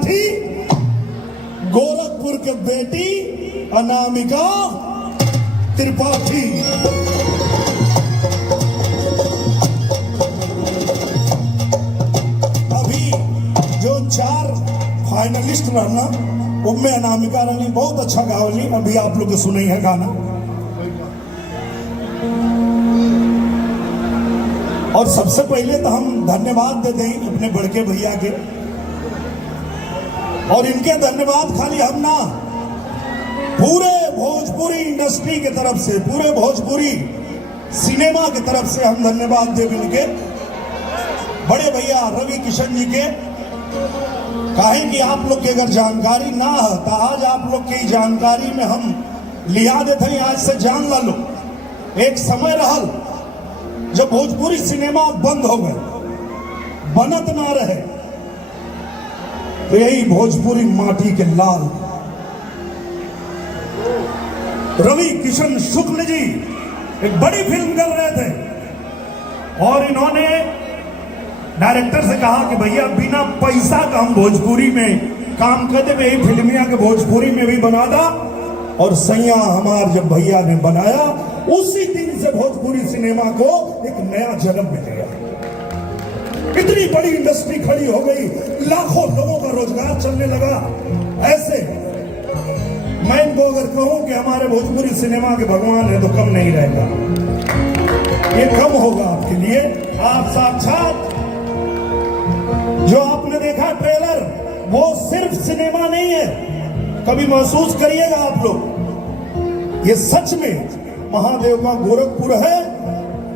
थी गोरखपुर के बेटी अनामिका त्रिपाठी। अभी जो 4 फाइनलिस्ट रहना उनमें अनामिका रानी बहुत अच्छा गावली। अभी आप लोग सुने है गाना। और सबसे पहले तो हम धन्यवाद देते हैं अपने बड़के भैया के, और इनके धन्यवाद खाली हम ना, पूरे भोजपुरी इंडस्ट्री के तरफ से, पूरे भोजपुरी सिनेमा के तरफ से हम धन्यवाद देंगे इनके बड़े भैया रवि किशन जी के। काहे कि आप लोग की अगर जानकारी ना है तो आज आप लोग की जानकारी में हम लिया देते हैं, आज से जान ला लो। एक समय रहल जब भोजपुरी सिनेमा बंद हो गए, बनत ना रहे, तो यही भोजपुरी माटी के लाल रवि किशन शुक्ल जी एक बड़ी फिल्म कर रहे थे, और इन्होंने डायरेक्टर से कहा कि भैया बिना पैसा का हम भोजपुरी में काम कर दे, यही फिल्मिया के भोजपुरी में भी बना दा। और सैया हमार जब भैया ने बनाया, उसी दिन से भोजपुरी सिनेमा को एक नया जन्म मिल गया। इतनी बड़ी इंडस्ट्री खड़ी हो गई, लाखों लोगों का रोजगार चलने लगा। ऐसे मैं इनको अगर कहूं कि हमारे भोजपुरी सिनेमा के भगवान है तो कम नहीं रहेगा, ये कम होगा आपके लिए। आप साक्षात जो आपने देखा ट्रेलर, वो सिर्फ सिनेमा नहीं है, कभी महसूस करिएगा आप लोग, ये सच में महादेव का गोरखपुर है,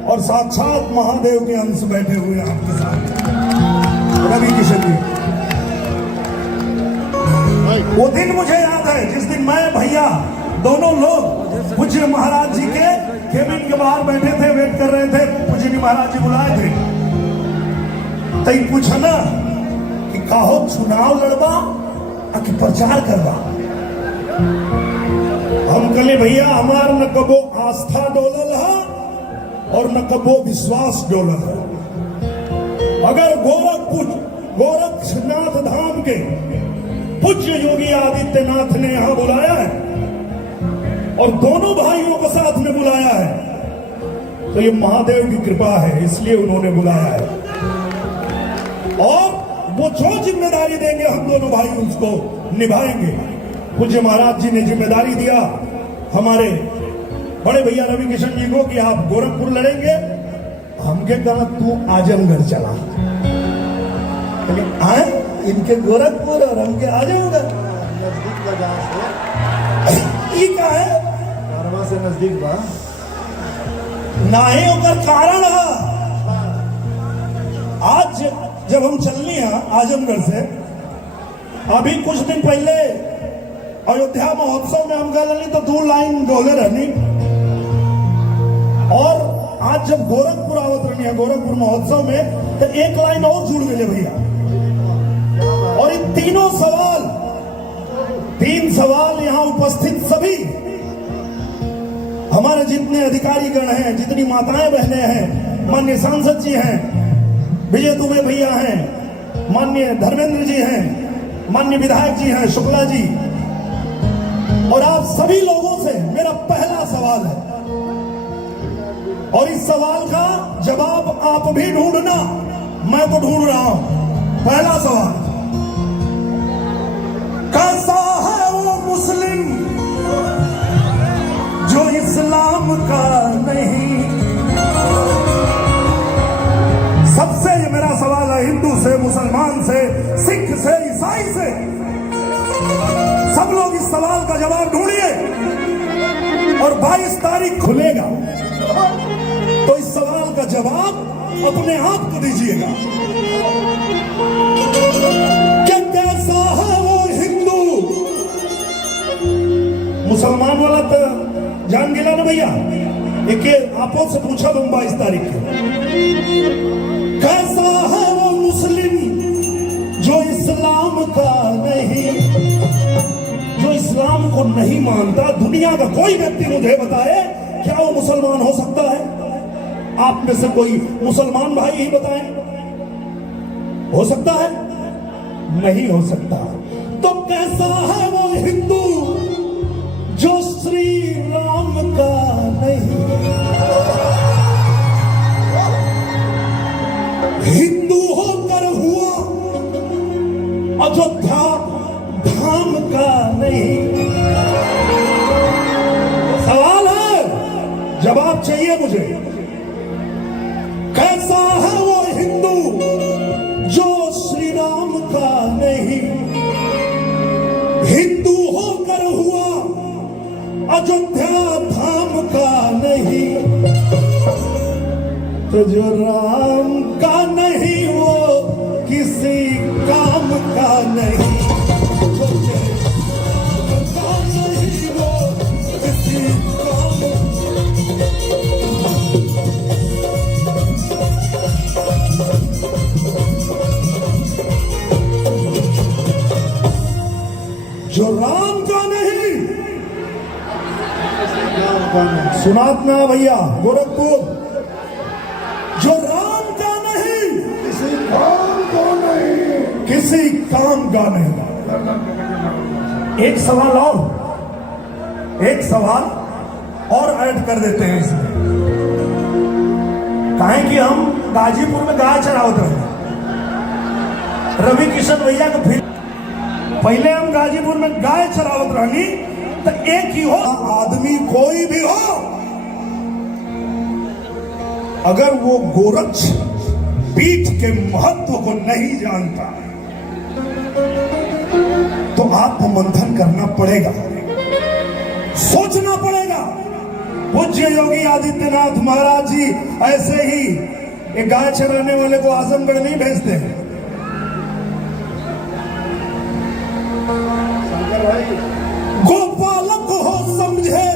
और साक्षात महादेव के अंश बैठे हुए हैं आपके साथ रवि किशन जी। वो दिन मुझे याद है जिस दिन मैं भैया दोनों लोग पूज्य महाराज जी के केबिन के बाहर बैठे थे, वेट कर रहे थे, पूज्य जी महाराज जी बुलाए थे। तई पूछना कि काहो चुनाव लड़बा कि प्रचार करबा। हम कहले भैया हमार न कबो आस्था डोलल है और न कबो विश्वास डोलल है। अगर गोरखनाथ धाम के पूज्य योगी आदित्यनाथ ने यहां बुलाया है और दोनों भाइयों को साथ में बुलाया है, तो ये महादेव की कृपा है, इसलिए उन्होंने बुलाया है। और वो जो जिम्मेदारी देंगे हम दोनों भाई उसको निभाएंगे। पूज्य महाराज जी ने जिम्मेदारी दिया हमारे बड़े भैया रवि किशन जी को कि आप गोरखपुर लड़ेंगे। हमके कहा तू आजमगढ़ चला, आए इनके गोरखपुर और हमके आजमगढ़ नजदीक बा, से ये क्या है, कारवा से नजदीक बा नाही होकर कारण है। आज जब हम चलनी है आजमगढ़ से, अभी कुछ दिन पहले अयोध्या महोत्सव में हम गए तो 2 लाइन डोले रहनी, और आज जब गोरखपुर आवत रहनी है गोरखपुर महोत्सव में, तो 1 लाइन और जुड़ गए भैया। और इन 3 सवाल यहाँ उपस्थित सभी हमारे जितने अधिकारी गण हैं, जितनी माताएं बहनें हैं, माननीय सांसद जी हैं, विजय दुबे भैया हैं, माननीय धर्मेंद्र जी हैं, माननीय विधायक जी हैं शुक्ला जी, और आप सभी लोगों से मेरा पहला सवाल है, और इस सवाल का जवाब आप भी ढूंढना, मैं तो ढूंढ रहा हूं। पहला सवाल, कैसा है वो मुस्लिम जो इस्लाम का नहीं। सबसे ये मेरा सवाल है, हिंदू से, मुसलमान से, सिख से, ईसाई से, सब लोग इस सवाल का जवाब ढूंढिए। और 22 तारीख खुलेगा, तो इस सवाल का जवाब अपने आप को दीजिएगा। क्या कैसा है वो हिंदू, मुसलमान वाला तो जान गिला ना भैया, एक आपो से पूछा 22 तारीख को, कैसा है वो मुस्लिम जो इस्लाम का नहीं, जो इस्लाम को नहीं मानता। दुनिया का कोई व्यक्ति मुझे बताए क्या वो मुसलमान हो सकता है? आप में से कोई मुसलमान भाई ही बताएं, हो सकता है? नहीं हो सकता। तो कैसा है वो हिंदू जो श्री राम का नहीं? हिंदू होकर हुआ अयोध्या धाम का नहीं। सवाल है, जवाब चाहिए मुझे। कैसा है वो हिंदू जो श्री राम का नहीं? हिंदू होकर हुआ अयोध्या धाम का नहीं। तो जो राम का नहीं वो किसी काम का नहीं। जो राम का नहीं, सुनात ना भैया गोरखपुर, जो राम का नहीं किसी काम को नहीं, किसी काम का नहीं। एक सवाल और ऐड कर देते हैं इसमें। काहे कि हम गाजीपुर में गाय चरावत रहे, रवि किशन भैया का फिल्म, पहले हम गाजीपुर में गाय चरावत रहनी। तो एक ही हो आदमी, कोई भी हो, अगर वो गोरक्ष पीठ के महत्व को नहीं जानता तो आपको मंथन करना पड़ेगा, सोचना पड़ेगा। पूज्य योगी आदित्यनाथ महाराज जी ऐसे ही एक गाय चराने वाले को आजमगढ़ नहीं भेजते हैं। गोपालक हो समझे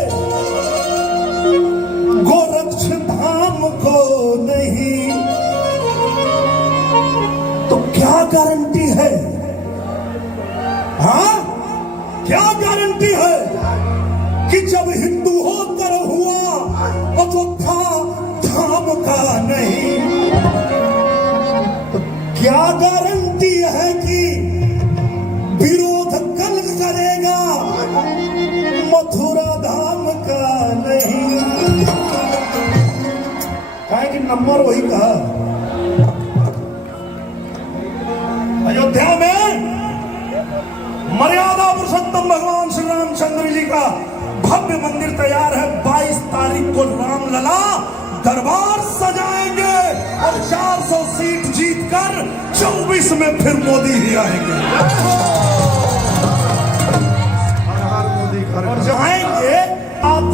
गोरक्ष धाम को नहीं। तो क्या गारंटी है? हाँ, क्या गारंटी है कि जब हिंदू होकर हुआ अयोध्या धाम का नहीं? तो क्या गारंटी है कि विरोध कल करेगा मथुरा धाम का नहीं? काहे कि नंबर वही कहा, अयोध्या में मर्यादा पुरुषोत्तम भगवान श्री रामचंद्र जी का भव्य मंदिर तैयार है। 22 तारीख को रामलला दरबार सजाएंगे और 400 सीट जीतकर 24 में फिर मोदी ही आएंगे। और जाएंगे आप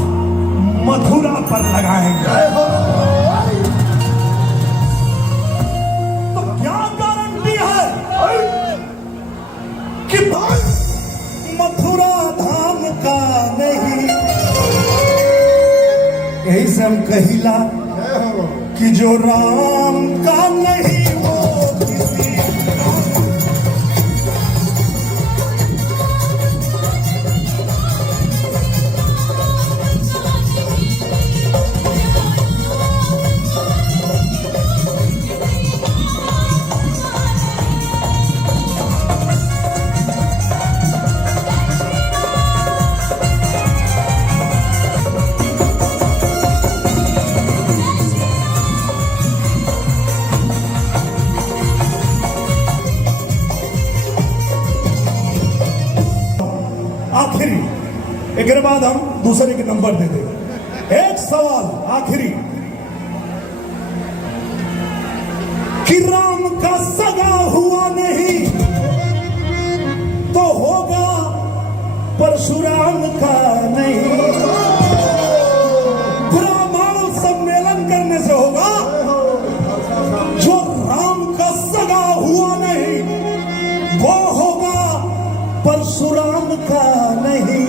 मथुरा पर लगाएंगे। तो क्या गारंटी है कि मथुरा धाम का नहीं? यही से हम कहिला कि जो राम का नहीं वो किसी आखिरी, एक बाद हम दूसरे के नंबर दे देंगे। एक सवाल आखिरी, कि राम का सगा हुआ नहीं तो होगा परशुराम का नहीं? ब्राह्मण सम्मेलन करने से होगा। जो राम का सगा हुआ नहीं वो होगा परशुराम का नहीं,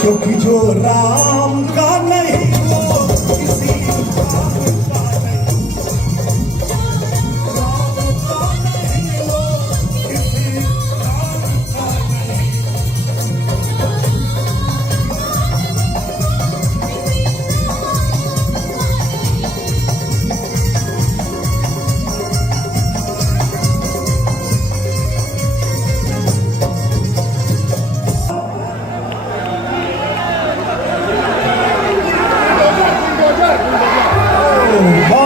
क्योंकि जो राम का नहीं वो किसी काम का नहीं। राम का नहीं वो किसी काम का नहीं। वाह